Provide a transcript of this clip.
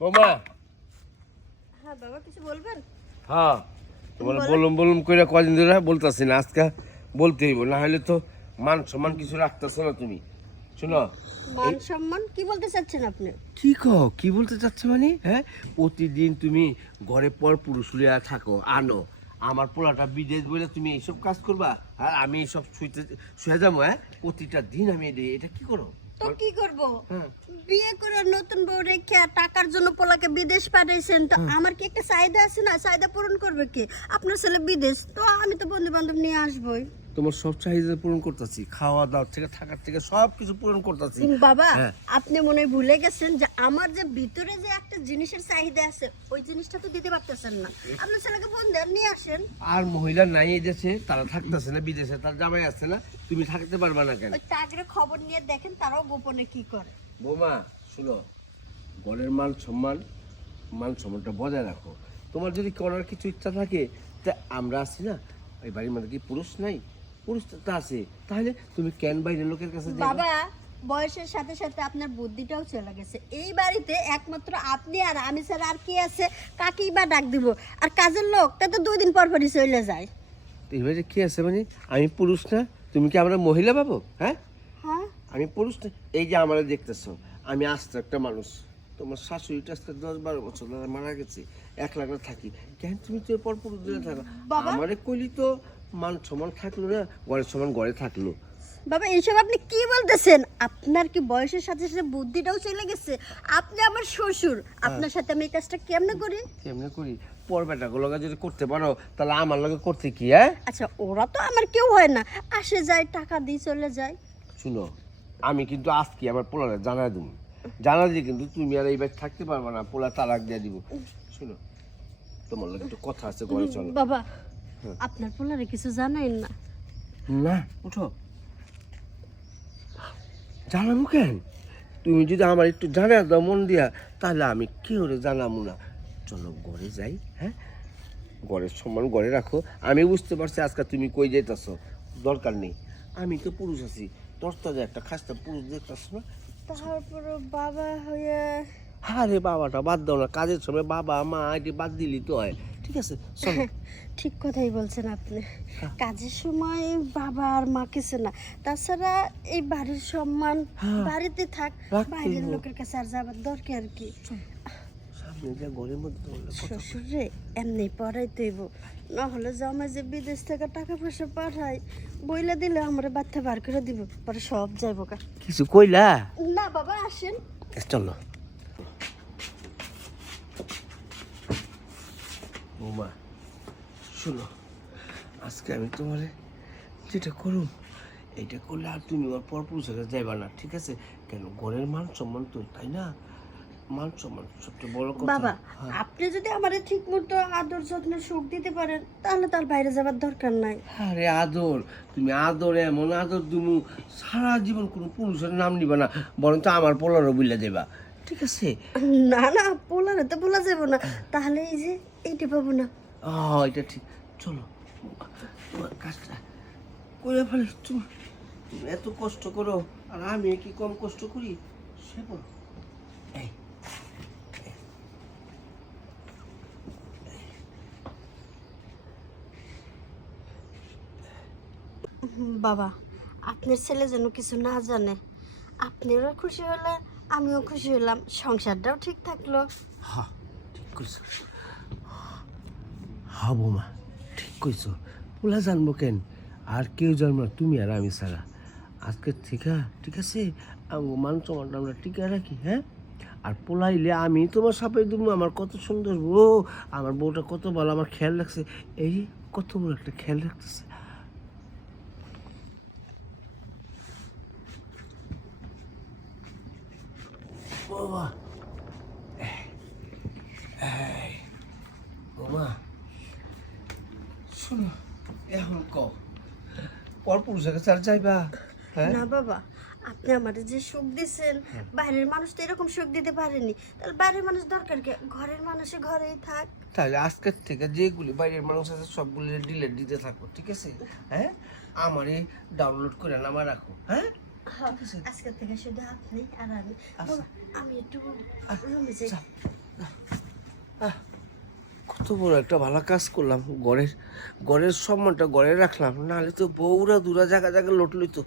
বৌমা। হ্যাঁ বাবা, কিছু বলবেন? হ্যাঁ, তোমার বলুম বলুম কইরা কদিন ধরে বলতাছি না, আজকে বলতে হইব, না হলে তো মান সম্মান কিছু রাখতেছো না তুমি। শুনো, মান সম্মান কি বলতে চাচ্ছেন আপনি? কি বলতে চাচ্ছ মানে? হ্যাঁ, প্রতিদিন তুমি ঘরে পর পুরুষ লিয়া থাকো, আনো আমার পোলাটা বিদেশ বলে তুমি এইসব কাজ করবা, আর আমি এইসব শুয়ে যাবো? হ্যাঁ, প্রতিটা দিন আমি এটা কি করো? তো কি করব? হ্যাঁ। বিয়ে করে নতুন বউ রেখে টাকার জন্য পোলাকে বিদেশ পাঠাইছেন, তো আমার কি একটা চাহিদা আছে না? চাহিদা পূরণ করবে কি? আপনার ছেলে বিদেশ, তো আমি তো বন্ধু বান্ধব নিয়ে আসবোই। তোমার সব চাহিদা পূরণ করতেছি, খাওয়া দাওয়া থেকে থাকার থেকে সব কিছু পূরণ করতেছি। বাবা, হ্যাঁ। আপনি মনে হয় ভুলে গেছেন যে আমার যে ভিতরে যে একটা জিনিসের চাহিদা আছে, ওই জিনিসটা তো দিতে পারতেছেন না। আপনার ছেলেকে বন্ধু নিয়ে আসেন। আর মহিলা নাই এই দেশে, তারা থাকতেছে না বিদেশে, তার জামাই আছে না, তুমি থাকতে পারবা না কেন? ওই টাগরে খবর নিয়ে দেখেন তারাও গোপনে কি করে। বৌমা শুনো, ঘরের মান সম্মানটা বজায় রাখো। তোমার যদি করার কিছু ইচ্ছা থাকে, তা আমরা আছি না, ওই বাড়ির মধ্যে কি পুরুষ নাই? পুরুষ তো আছে, তাহলে তুমি কেন বাইরের লোকের কাছে যাবে? বাবা, বয়সের সাথে সাথে আপনার বুদ্ধিটাও চলে গেছে। এই বাড়িতে একমাত্র আপনি আর আমি ছাড়া আর কি আছে? কাকেই বা ডাক দিব? আর কাজের লোক তা তো 2 দিন পর পরই চলে যায়। এইবারে কি আছে মানে? আমি পুরুষ না, তুমি কি আমরা মহিলা পাবো? হ্যাঁ, হ্যাঁ, আমি পুরুষ না। এই যে আমার দেখতেছো, আমি আস্ত একটা মানুষ। তোমার শাশুড়িটা আজকে 10-12 বছর ধরে মারা গেছে, একলা একলা থাকি। কেন তুমি তো পর পুরুষ দিলে থাকো? বাবা। আমারে কইলি তো মান সমান থাকলো না, ঘরের সমান ঘরে থাকলো। বাবা এইসব আপনি কি বলতেছেন? আপনার কি বয়সের সাথে সাথে বুদ্ধিটাও চলে গেছে? আপনি আমার শ্বশুর, আপনার সাথে আমি এই কাজটা কেমনে করি? কেমনে করি? পর বেটাগুলো যদি করতে পারো, তাহলে আমার লগে করতে কি? হ্যাঁ, আচ্ছা, ওরা তো আমার কেউ হয় না, আসে যায়, টাকা দিয়ে চলে যায়। শুনো, আমি কিন্তু আজকে আমার পোলারে জানাই দেবো, জানা দিয়ে কিন্তু তুমি আর এইবার থাকতে পারবে না, পোলা তালাক দিয়ে দিব। শুনো, তোমার লগে একটু কথা আছে, ঘরে চলো। বাবা, আপনার পোলারে কিছু জানাইন না। না, উঠো। জানাবো কেন? তুমি যদি আমার একটু জানা দাও মন দিয়া, তাহলে আমি কেউ জানাবো না। চলো ঘরে যাই। হ্যাঁ, ঘরের সম্মান ঘরে রাখো। আমি বুঝতে পারছি আজকে তুমি কই যাইতেছ, দরকার নেই। আমি তো পুরুষ আছি, দশটা একটা খাস্তা পুরুষ দেখতেছ না। তারপরে বাবা হয়ে আরে বাবাটা বাদ দাও না, কাজের সময় বাবা মা এটি বাদ দিলি তো হয়। ঠিক আছে, চলো। ঠিক কথাই বলছেন আপনি। কাজের সময় বাবা আর মা কিছু না, তাছাড়া এই বাড়ির সম্মান বাড়িতে থাক, বাইরের লোকের কাছে আর যাবার দরকার কি? সামনে যা ঘরের মধ্যে শ্বশুরে এমনি পড়াই তৈব, না হলে জামাই যে বিদেশ থেকে টাকা পয়সা পাঠায়, বইলা দিলে আমরা বাচ্চা বার করে দিব, পরে সব যাইব কা। কিছু কইলা? না বাবা, আসেন। চলো। বৌমা শোনো, আজকে আমি তোমার যেটা করুম, এইটা করলে আর তুমি ওর পর পুরুষের কাছে যাইবা না, ঠিক আছে? কেন, ঘরের মান সম্মান তো, তাই না? মান সম্মান সবচেয়ে বড় কথা। বাবা, হ্যাঁ। আপনি যদি আমারে ঠিক মতো আদর যত্ন সুখ দিতে পারেন, তাহলে তার বাইরে যাবার দরকার নাই। আরে আদর, তুমি আদর এমন আদর তুমি সারা জীবন কোনো পুরুষের নাম নিবা না, বরং তো আমার পোলারও বুঝলে দেবা, ঠিক আছে? না না, পোলারে তো বলা যাবো না, তাহলে এই যে এইটা পাবো না। এটা ঠিক। চলো, তোমার কাজটা করে ফেলে। তুমি এত কষ্ট করো, আর আমি কি কম কষ্ট করি? সে বলো। এই বাবা, আপনার ছেলে যেন কিছু না জানে। আপনারও খুশি হলে আমিও খুশি হলাম, সংসারটাও ঠিক থাকলো। হ্যাঁ, ঠিক কইছো। হ্যাঁ বৌমা, ঠিক কইছো। পোলা জানবো কেন? আর কেউ জানবো না, তুমি আর আমি ছাড়া। আজকে ঠিক আছে, আমি মান সম্মানটা আমরা টিকা রাখি। হ্যাঁ, আর পোলাইলে আমি তোমার সাপে দেবো, আমার কত সুন্দর বউ, আমার বউটা কত ভালো, আমার খেয়াল রাখছে। এই কত বড় একটা খেয়াল রাখতেছে। বাবা, বৌমা শোনো, এখন পর পুরুষের কাছে আর যাইবা? হ্যাঁ না বাবা, আপনি আমাদের যে সুখ দিচ্ছেন, বাইরের মানুষ তো এরকম সুখ দিতে পারেনি, তাহলে বাইরের মানুষ দরকার কি? ঘরের মানুষে ঘরেই থাক। তাহলে আজকের থেকে যেগুলি বাইরের মানুষ আছে সবগুলি ডিলেট দিতে থাকো, ঠিক আছে? হ্যাঁ, আমারে ডাউনলোড করে নামা রাখো। হ্যাঁ, আজকে থেকে শুধু আপনি আর আমি। বাবা, আমি একটু রুমে যাই। কত বড় একটা ভালো কাজ করলাম, ঘরের সম্মানটা ঘরে রাখলাম, নাহলে তো বউরা দুরা জায়গা জায়গা লোট লইতো।